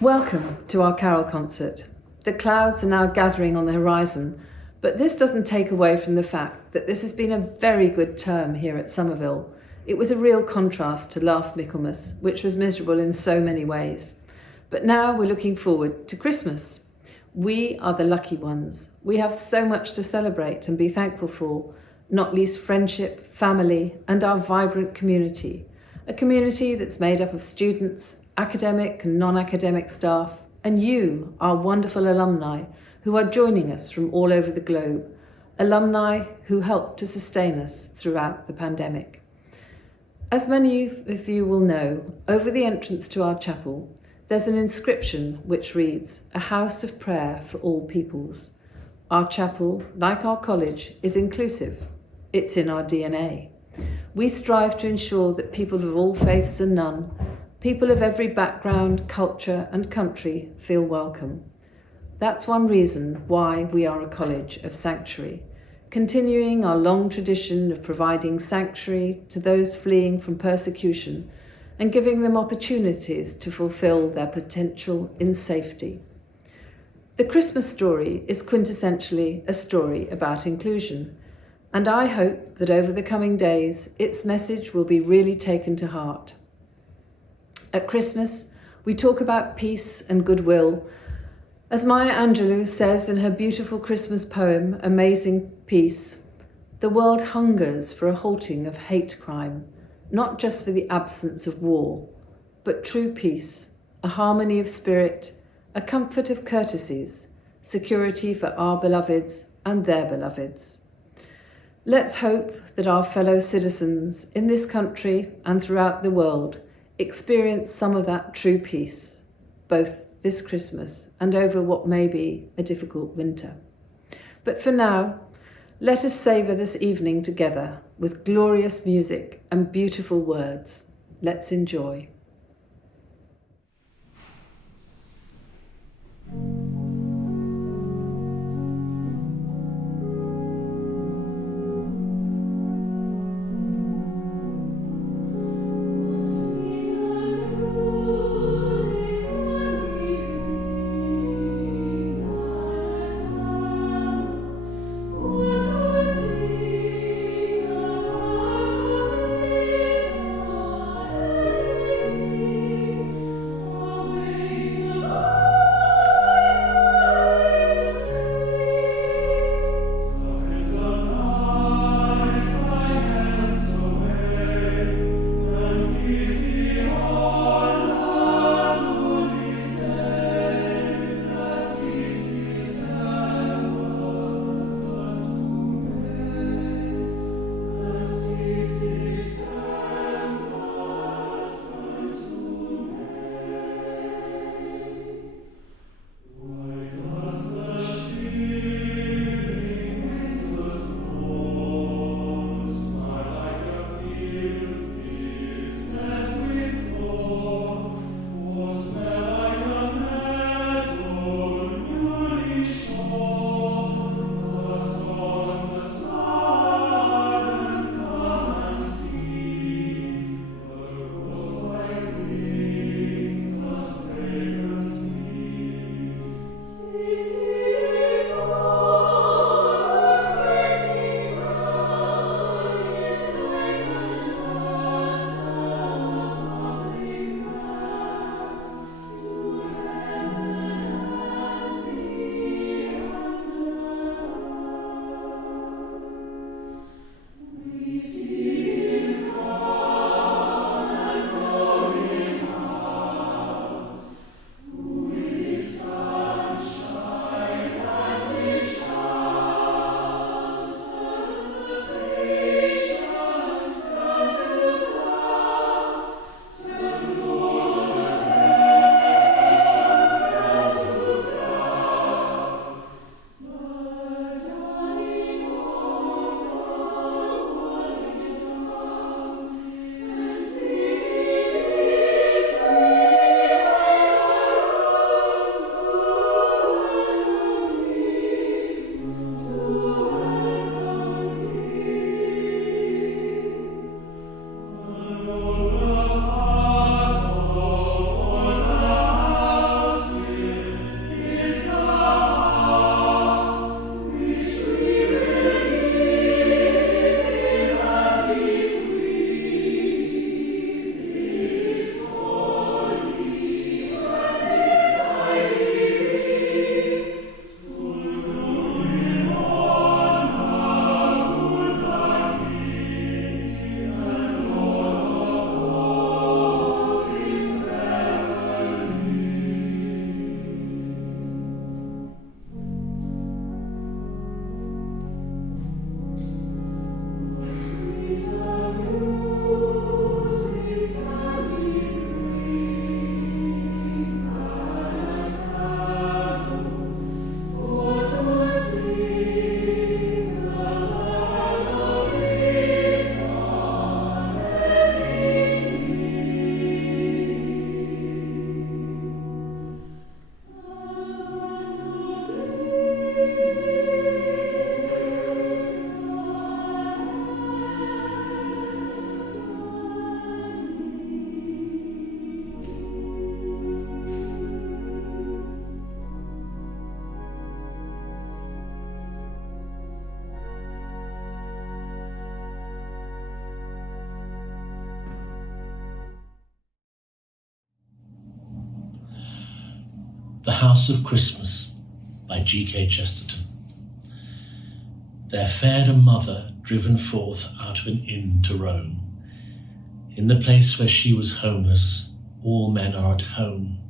Welcome to our carol concert. The clouds are now gathering on the horizon, but this doesn't take away from the fact that this has been a very good term here at Somerville. It was a real contrast to last Michaelmas, which was miserable in so many ways. But now we're looking forward to Christmas. We are the lucky ones. We have so much to celebrate and be thankful for, not least friendship, family, and our vibrant community. A community that's made up of students, academic and non-academic staff, and you, our wonderful alumni, who are joining us from all over the globe. Alumni who helped to sustain us throughout the pandemic. As many of you will know, over the entrance to our chapel, there's an inscription which reads, "A house of prayer for all peoples." Our chapel, like our college, is inclusive. It's in our DNA. We strive to ensure that people of all faiths and none, people of every background, culture and country feel welcome. That's one reason why we are a college of sanctuary, continuing our long tradition of providing sanctuary to those fleeing from persecution and giving them opportunities to fulfill their potential in safety. The Christmas story is quintessentially a story about inclusion, and I hope that over the coming days, its message will be really taken to heart. At Christmas, we talk about peace and goodwill. As Maya Angelou says in her beautiful Christmas poem, Amazing Peace, the world hungers for a halting of hate crime, not just for the absence of war, but true peace, a harmony of spirit, a comfort of courtesies, security for our beloveds and their beloveds. Let's hope that our fellow citizens in this country and throughout the world experience some of that true peace, both this Christmas and over what may be a difficult winter. But for now, let us savour this evening together with glorious music and beautiful words. Let's enjoy. The House of Christmas by G.K. Chesterton. There fared a mother driven forth out of an inn to roam. In the place where she was homeless, all men are at home.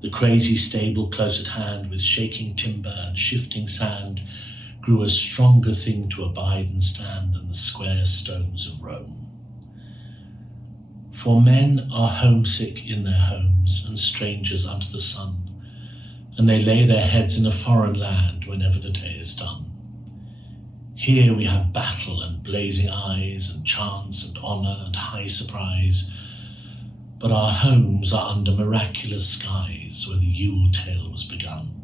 The crazy stable close at hand, with shaking timber and shifting sand, grew a stronger thing to abide and stand than the square stones of Rome. For men are homesick in their homes and strangers under the sun, and they lay their heads in a foreign land whenever the day is done. Here we have battle and blazing eyes and chance and honour and high surprise, but our homes are under miraculous skies where the Yule tale was begun.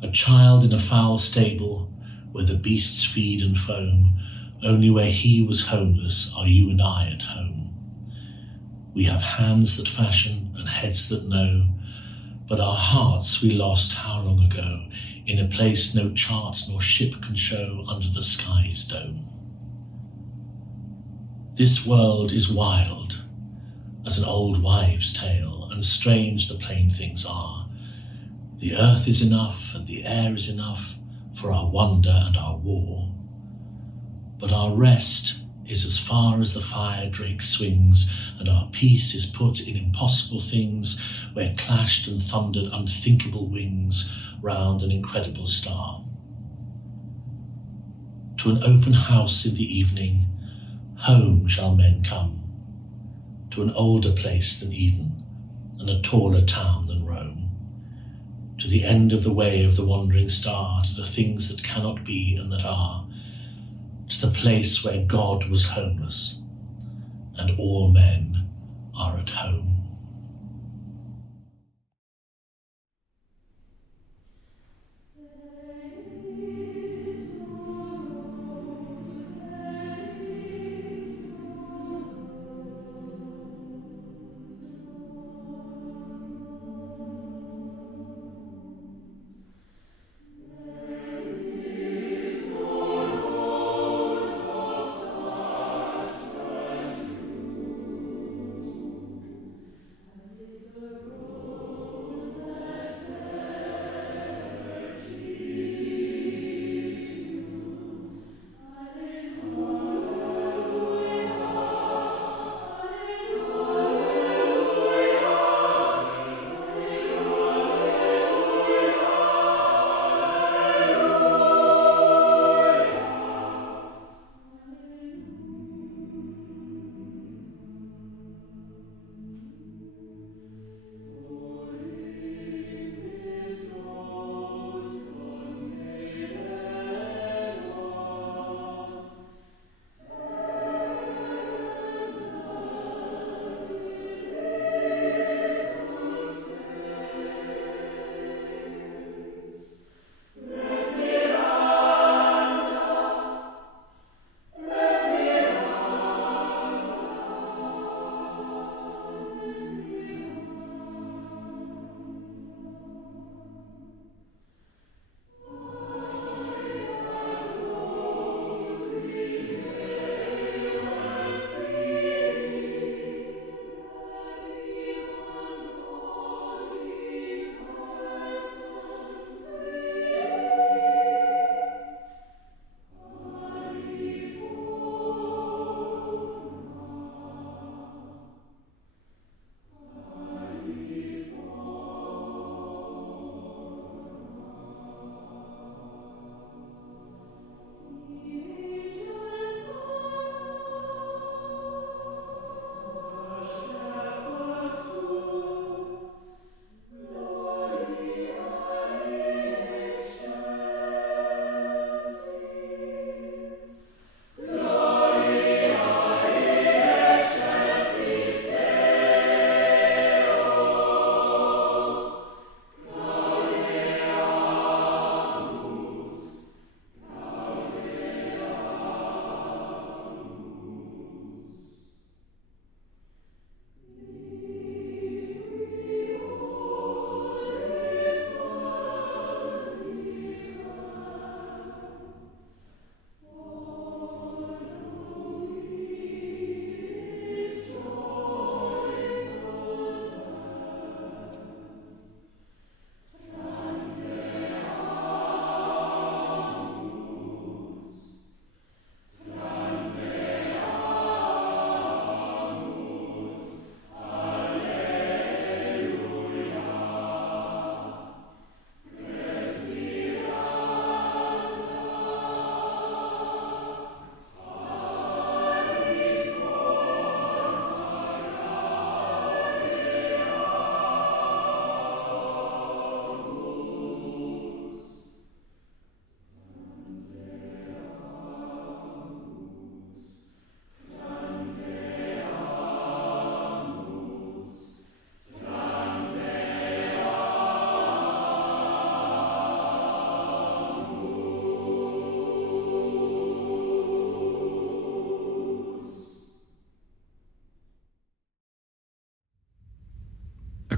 A child in a foul stable where the beasts feed and foam, only where he was homeless are you and I at home. We have hands that fashion and heads that know, but our hearts we lost how long ago, in a place no chart nor ship can show under the sky's dome. This world is wild as an old wives' tale, and strange the plain things are. The earth is enough and the air is enough for our wonder and our war. But our rest is as far as the fire drake swings, and our peace is put in impossible things, where clashed and thundered unthinkable wings round an incredible star. To an open house in the evening, home shall men come, to an older place than Eden, and a taller town than Rome, to the end of the way of the wandering star, to the things that cannot be and that are, to the place where God was homeless, and all men are at home.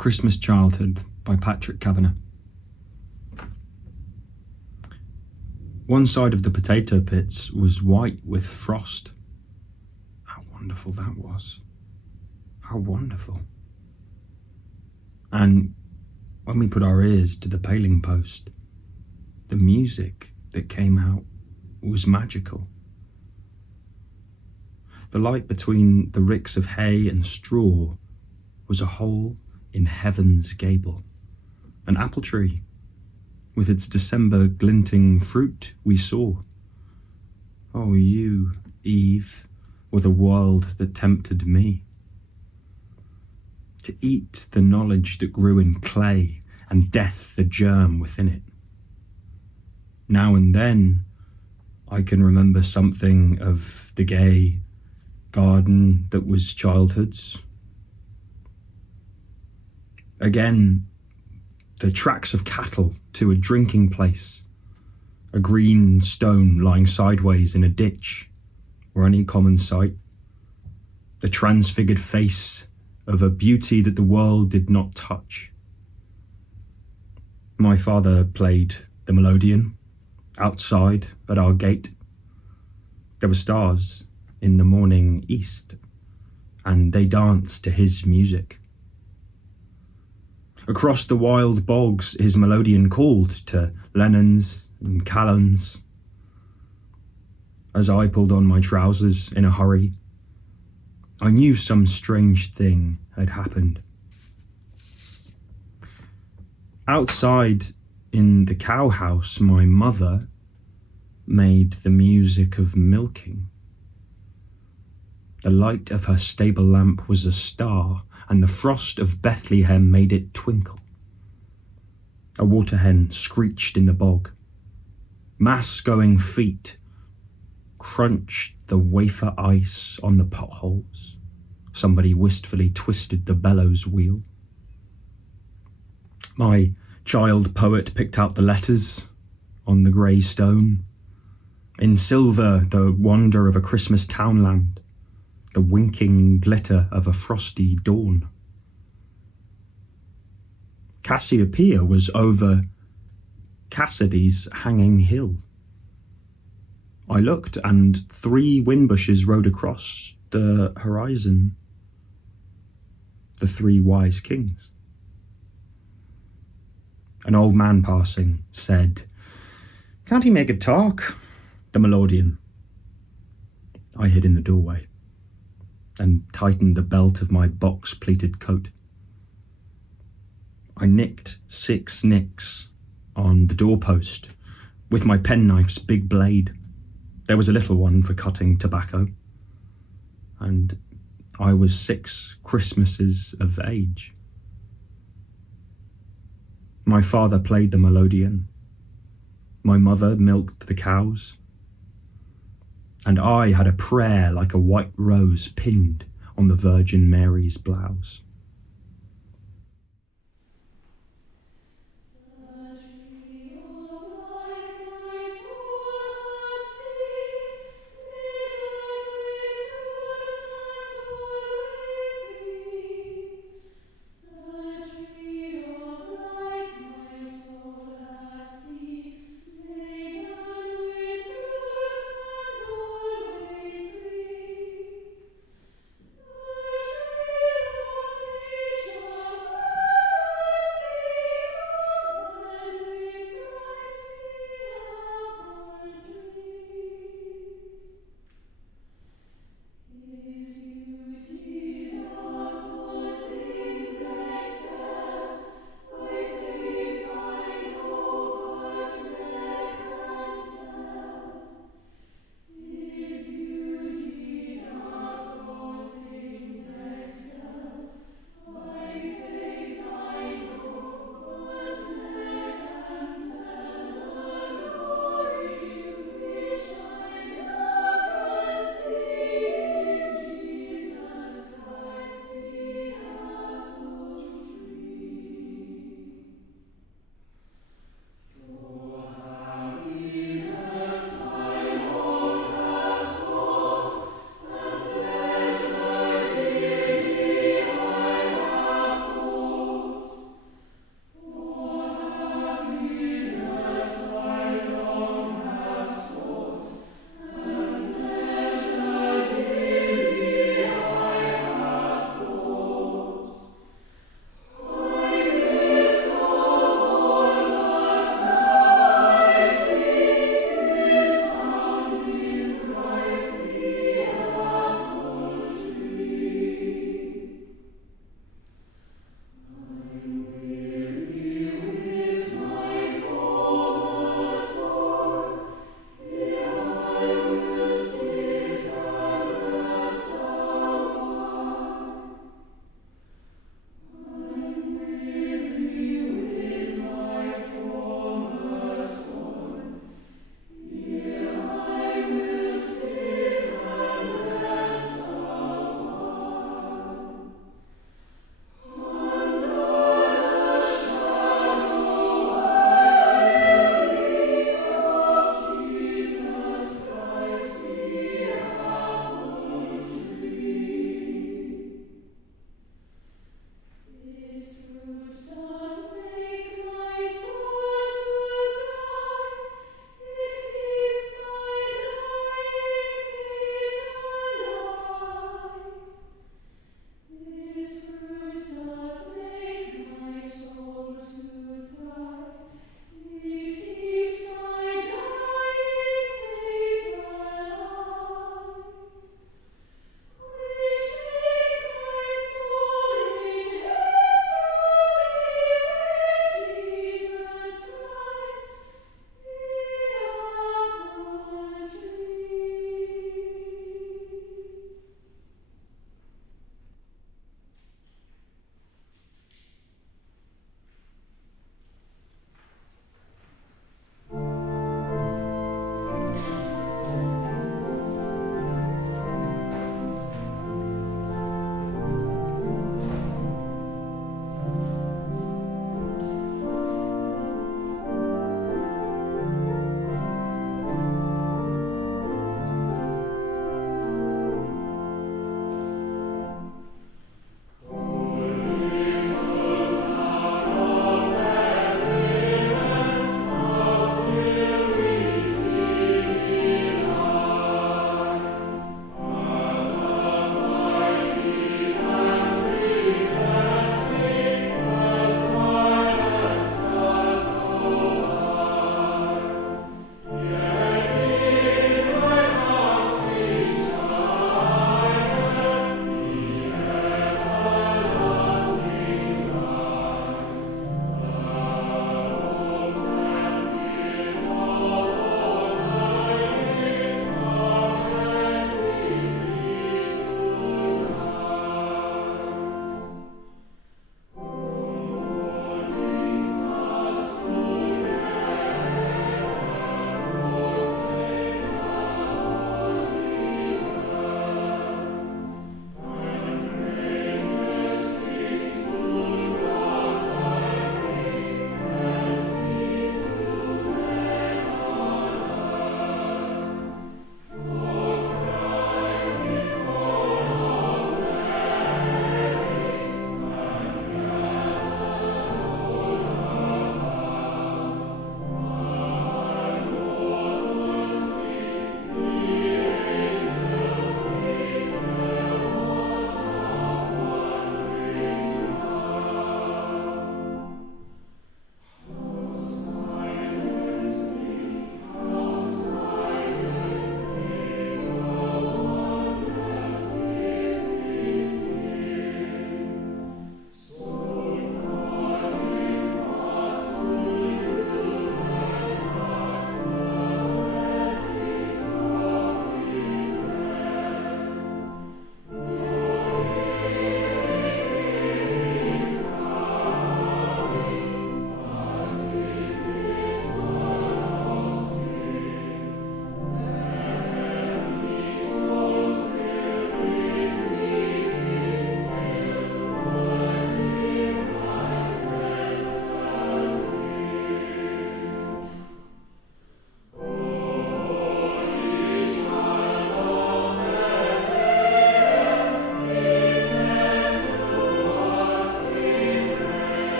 Christmas Childhood by Patrick Kavanagh. One side of the potato pits was white with frost. How wonderful that was. How wonderful. And when we put our ears to the paling post, the music that came out was magical. The light between the ricks of hay and straw was a hole in heaven's gable. An apple tree with its December glinting fruit we saw. Oh, you, Eve, were the world that tempted me. To eat the knowledge that grew in clay and death the germ within it. Now and then I can remember something of the gay garden that was childhood's. Again, the tracks of cattle to a drinking place, a green stone lying sideways in a ditch, or any common sight, the transfigured face of a beauty that the world did not touch. My father played the melodeon outside at our gate. There were stars in the morning east, and they danced to his music. Across the wild bogs his melodeon called to Lennons and Calams. As I pulled on my trousers in a hurry, I knew some strange thing had happened. Outside in the cow house, my mother made the music of milking. The light of her stable lamp was a star, and the frost of Bethlehem made it twinkle. A water hen screeched in the bog. Mass-going feet crunched the wafer ice on the potholes. Somebody wistfully twisted the bellows wheel. My child poet picked out the letters on the grey stone. In silver, the wonder of a Christmas townland, the winking glitter of a frosty dawn. Cassiopeia was over Cassidy's hanging hill. I looked, and 3 windbushes rode across the horizon. The 3 wise kings. An old man passing said, "Can't he make it talk?" The melodeon. I hid in the doorway and tightened the belt of my box-pleated coat. I nicked 6 nicks on the doorpost with my penknife's big blade. There was a little one for cutting tobacco, and I was 6 Christmases of age. My father played the melodeon. My mother milked the cows. And I had a prayer like a white rose pinned on the Virgin Mary's blouse.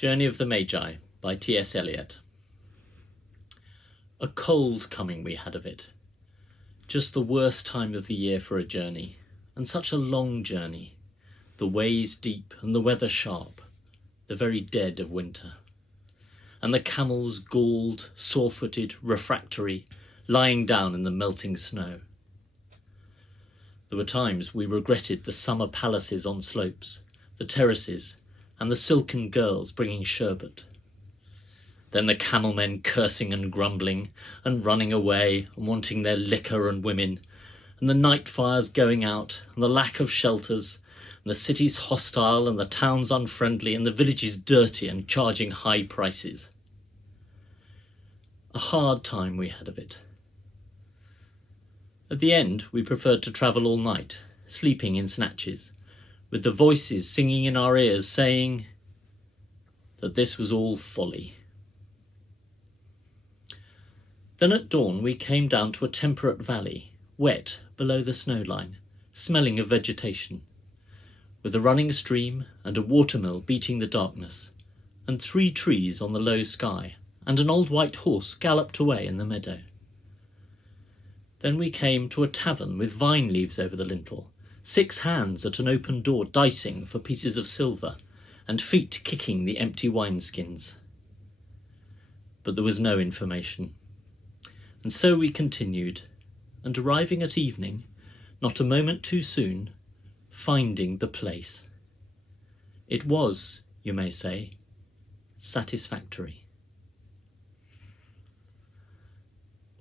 Journey of the Magi by T.S. Eliot. A cold coming we had of it. Just the worst time of the year for a journey, and such a long journey. The ways deep and the weather sharp, the very dead of winter. And the camels galled, sore-footed, refractory, lying down in the melting snow. There were times we regretted the summer palaces on slopes, the terraces, and the silken girls bringing sherbet. Then the camel men cursing and grumbling, and running away, and wanting their liquor and women, and the night fires going out, and the lack of shelters, and the cities hostile, and the towns unfriendly, and the villages dirty and charging high prices. A hard time we had of it. At the end, we preferred to travel all night, sleeping in snatches, with the voices singing in our ears saying that this was all folly. Then at dawn we came down to a temperate valley, wet below the snow line, smelling of vegetation, with a running stream and a watermill beating the darkness, and 3 trees on the low sky, and an old white horse galloped away in the meadow. Then we came to a tavern with vine leaves over the lintel, 6 hands at an open door dicing for pieces of silver, and feet kicking the empty wineskins. But there was no information. And so we continued, and arriving at evening, not a moment too soon, finding the place. It was, you may say, satisfactory.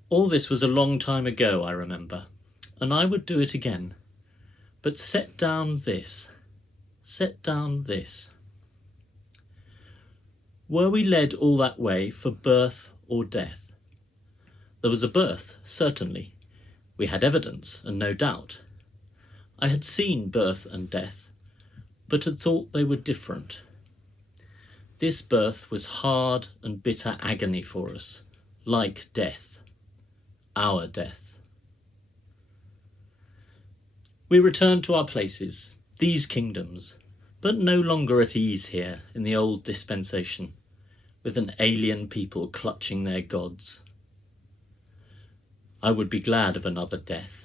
All this was a long time ago, I remember, and I would do it again. But set down this. Were we led all that way for birth or death? There was a birth, certainly. We had evidence, and no doubt. I had seen birth and death, but had thought they were different. This birth was hard and bitter agony for us, like death, our death. We returned to our places, these kingdoms, but no longer at ease here in the old dispensation, with an alien people clutching their gods. I would be glad of another death.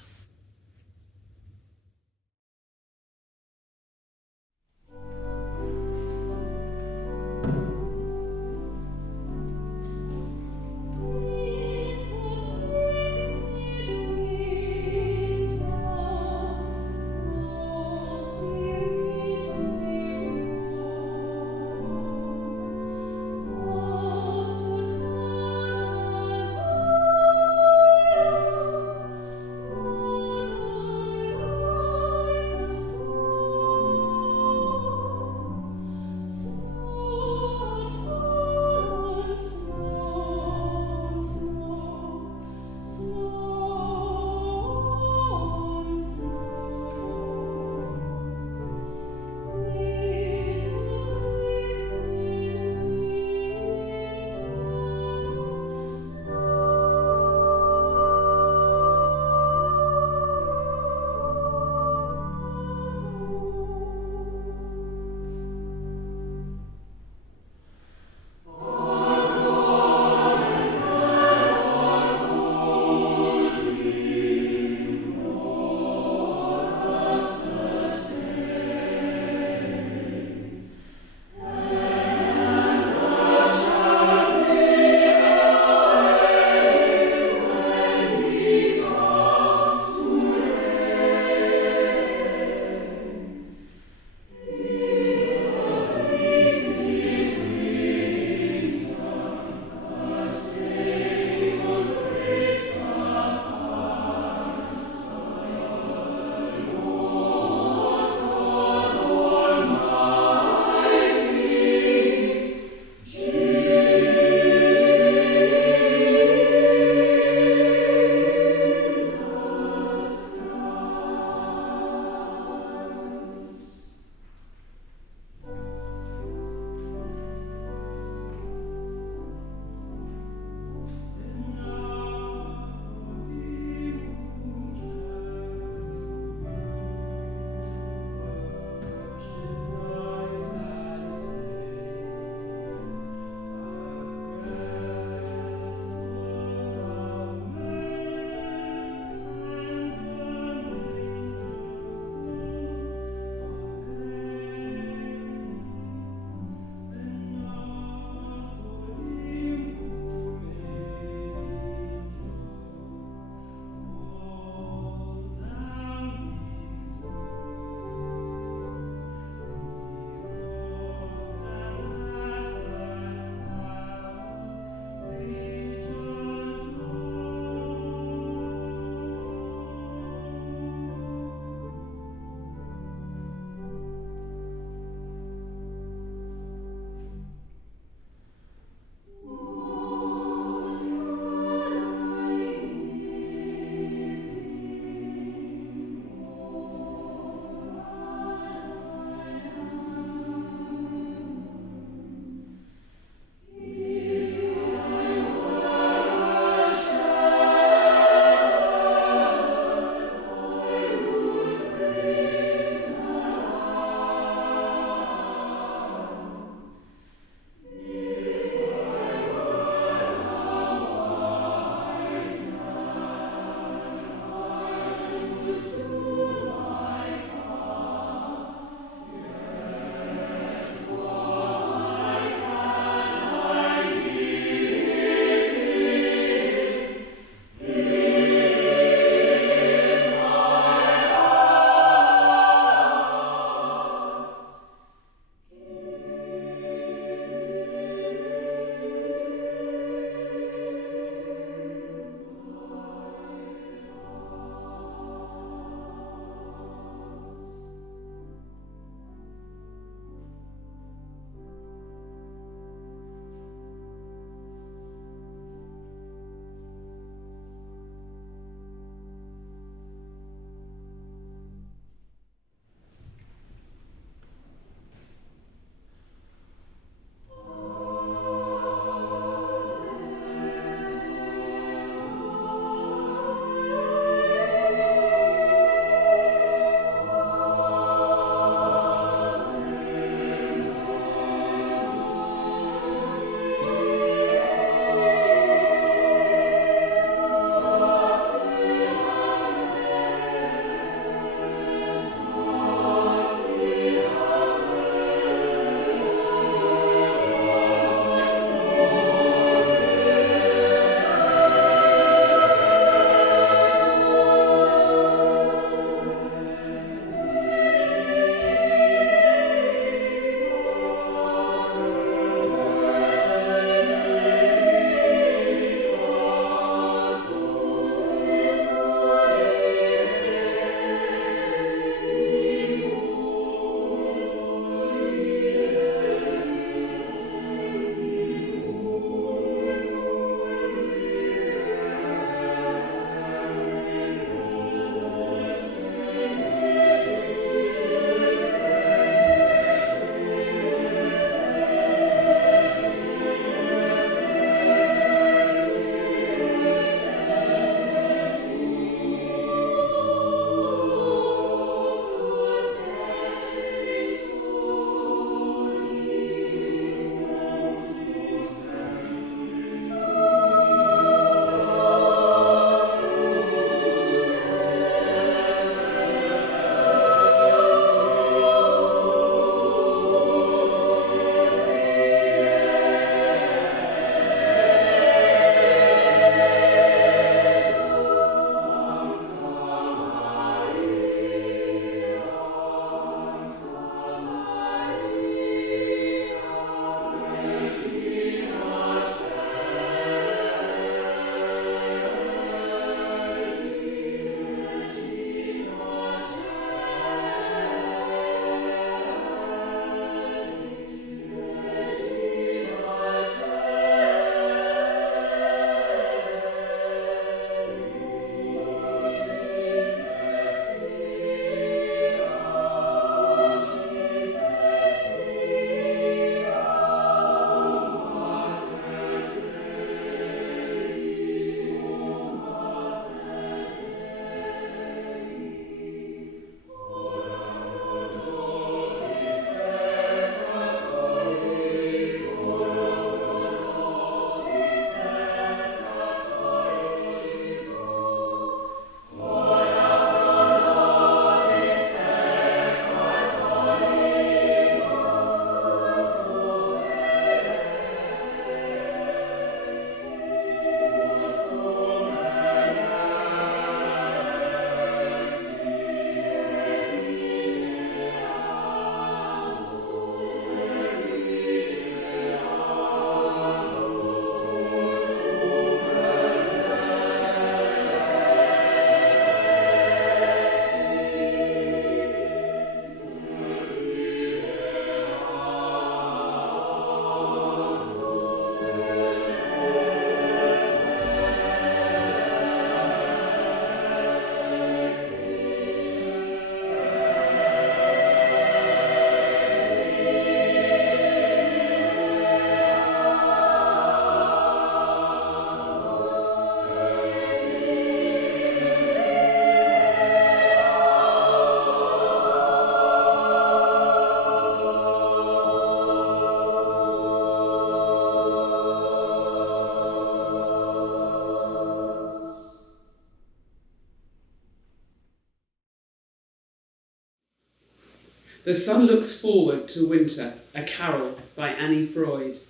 The sun looks forward to winter, a carol by Annie Freud.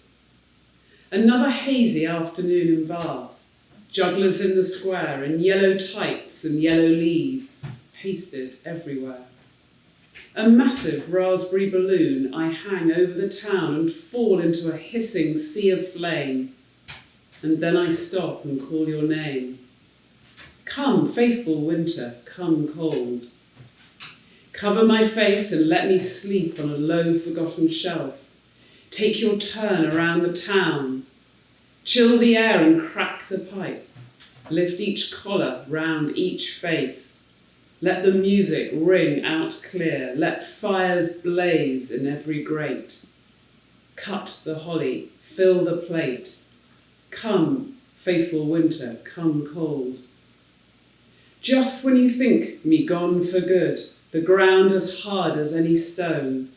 Another hazy afternoon in Bath, jugglers in the square in yellow tights and yellow leaves, pasted everywhere. A massive raspberry balloon I hang over the town and fall into a hissing sea of flame. And then I stop and call your name. Come, faithful winter, come cold. Cover my face and let me sleep on a low forgotten shelf. Take your turn around the town. Chill the air and crack the pipe. Lift each collar round each face. Let the music ring out clear. Let fires blaze in every grate. Cut the holly, fill the plate. Come, faithful winter, come cold. Just when you think me gone for good, the ground as hard as any stone.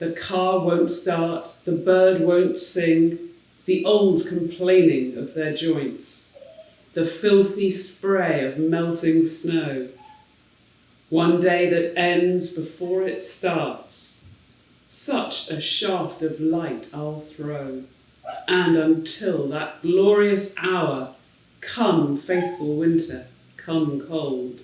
The car won't start, the bird won't sing, the old complaining of their joints. The filthy spray of melting snow. One day that ends before it starts. Such a shaft of light I'll throw. And until that glorious hour, come, faithful winter, come cold.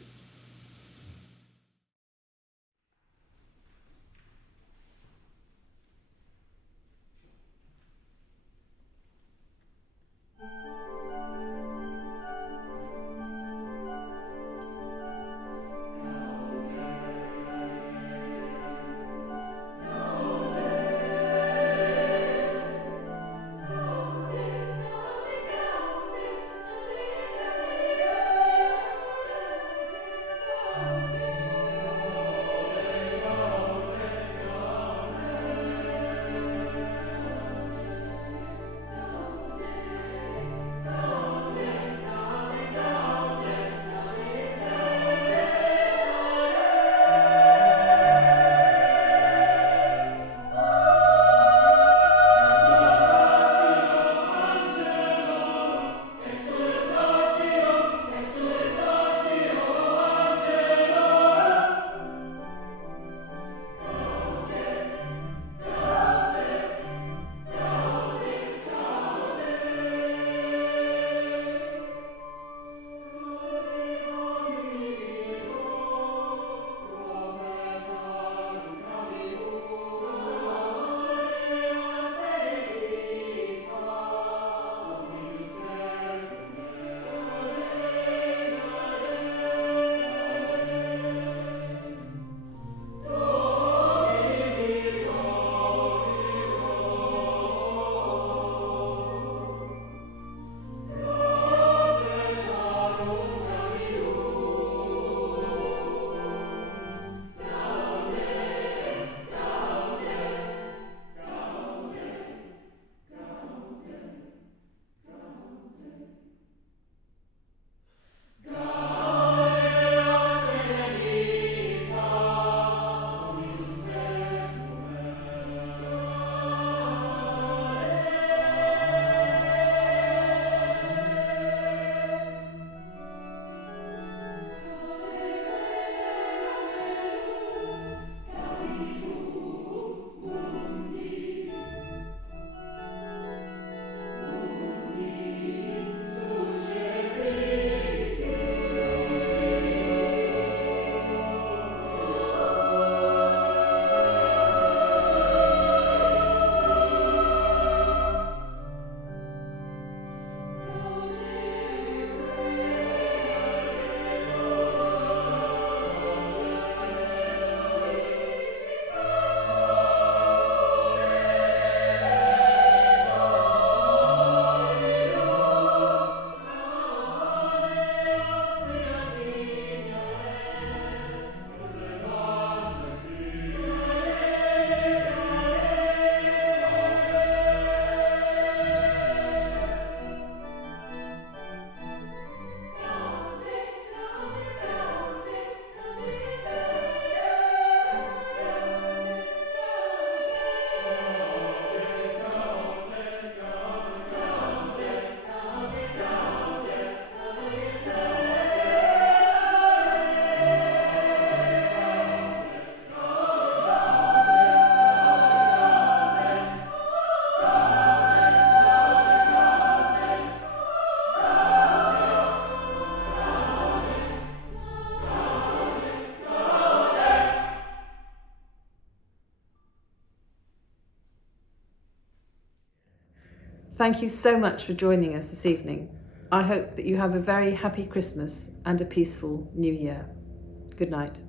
Thank you so much for joining us this evening. I hope that you have a very happy Christmas and a peaceful New Year. Good night.